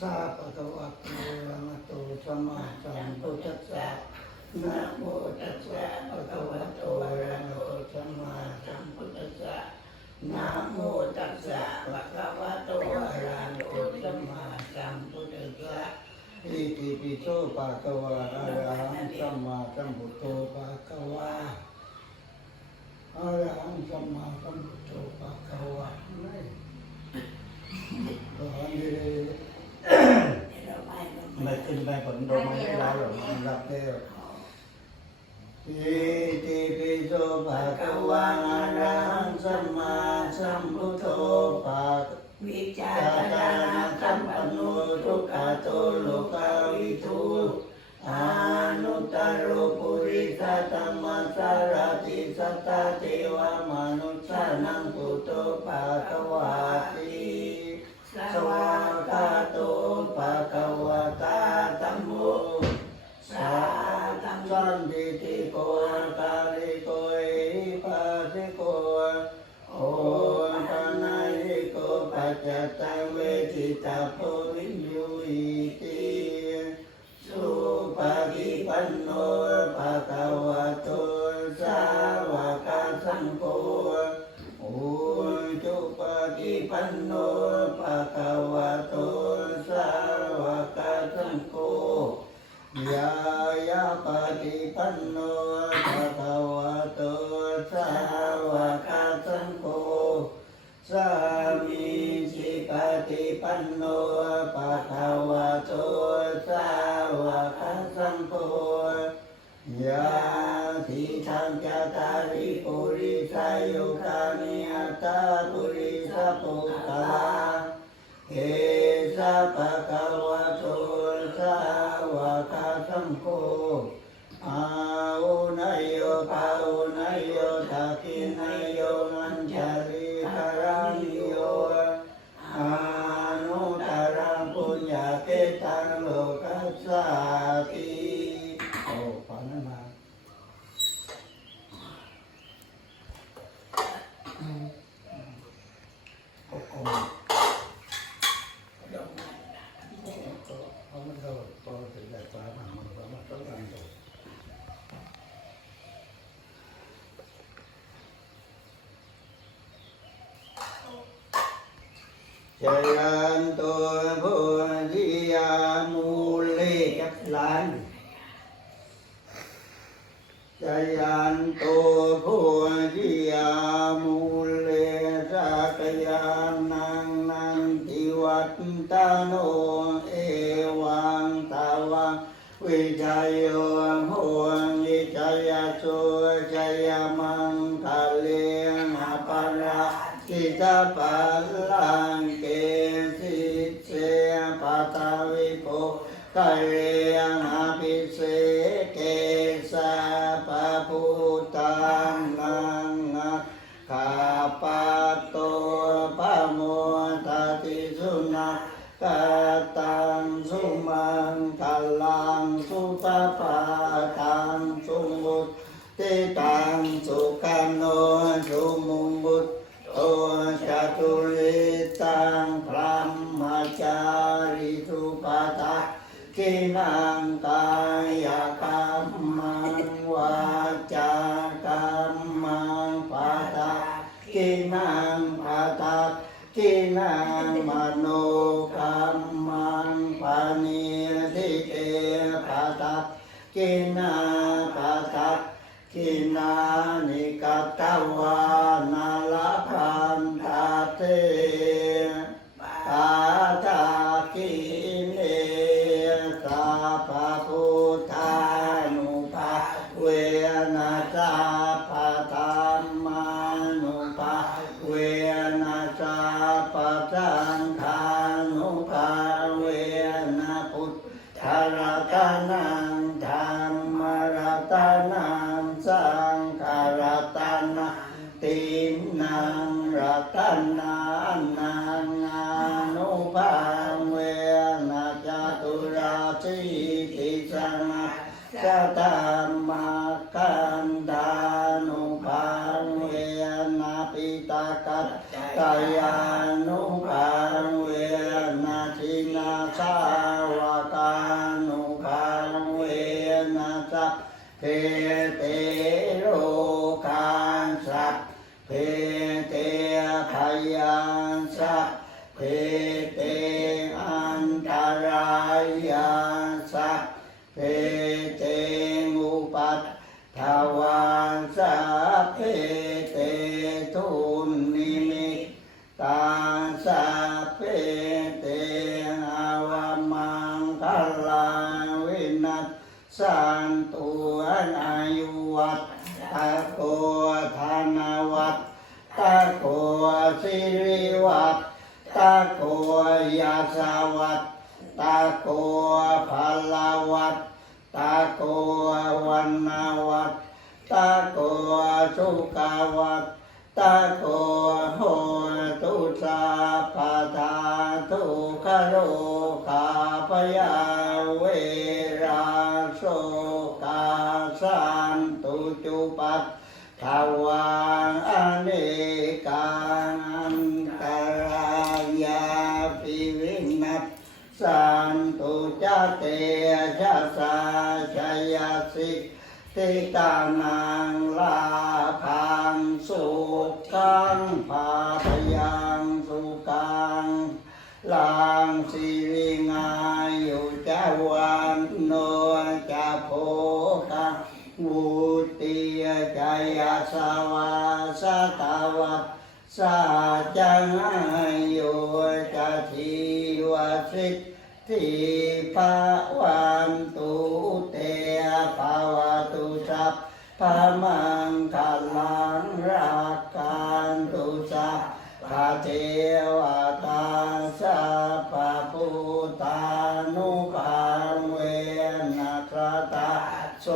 สะภะคะวะโตอะระโตสัมมาสัมพุทธัสสะนะโมตัสสะภะคะวะโตอะระโตสัมมาสัมพุทธัสสะนะโมตัสสะภะคะวะโตอะระโตสัมมาสัมพุทธัสสะอิติปิโสภะคะวะอะระหังสัมมาสัมพุทโธภะคะวะอะระหังสัมมาสัมพุทโธภะคะวะไม่ตอนนี้ ไม่ขึ้นไปผลโดนไม่ได้หรอกมันรับเทวอิติปิโสภะคะวะอะระหังสัมมาสัมพุทโธภะวิจารณะสัมปัปันนโนโนทุทุกขาขาโตโตโล โนภะคะวะโตสาวกสังโฆโอจุปฏิปันโนภะคะวะโตสาวกสังโฆยายาปฏิปันโนภะคะวะโตสาวกสังโฆสา ทิทังจตาริปุริสายุคานิอัตตาปุริสปุตตะเอสะปะคะวะโตสาวกสังโฆอาอุนยโยปาอุนยโยทักขินยโยมัญชาริกรังโยอานุตตรังปุญญาเกตังโลกัสสาติโอ้ปานั้นมาโอ้โห เพราะมันก็พอถึงแต่ฟ้าผ่ามันก็มาต้องการตัว จรันตัวผู้ที่ยามูเลกับหลานจยันตัวผู้ที่ยามูเลสักยานังนันทิวัตตาโน ปัลลังเกสิเสปะตวิโปกเรยังอภิเสเกสะปะพุตังนังนะข้าปะโตปะโมตติสุนักตังสุมังคลังสุปปะ ริสุปตะกินังกายกรรมังวาจากรรมังปะตะกินังปะตะกินังมโนกรรมังปะเนิทิเตปะตะกินาปะตะกินานิกัตตวานา ตนังสังฆรัตนังตินนางรัตนานังอานุภาเวนะจตุราชิติสังสตามากันดานุภาเวนะปิตากัตกายานุ Hey. ทุกาวัตตาโคโหตุสาปาทาทุกโลกาปยาเวราโสกาสันตุจุปัตทวังอเนกังอันตรายาปิวินัสสันตุจเตชะสาชยสิติตานา สาจังโยจะทีวสิทธิภาวันตุเตะภาวตุสัพพามังคลังรักกันตุสัพพะเทวตาสัพพุตานุภางเวนครตาโส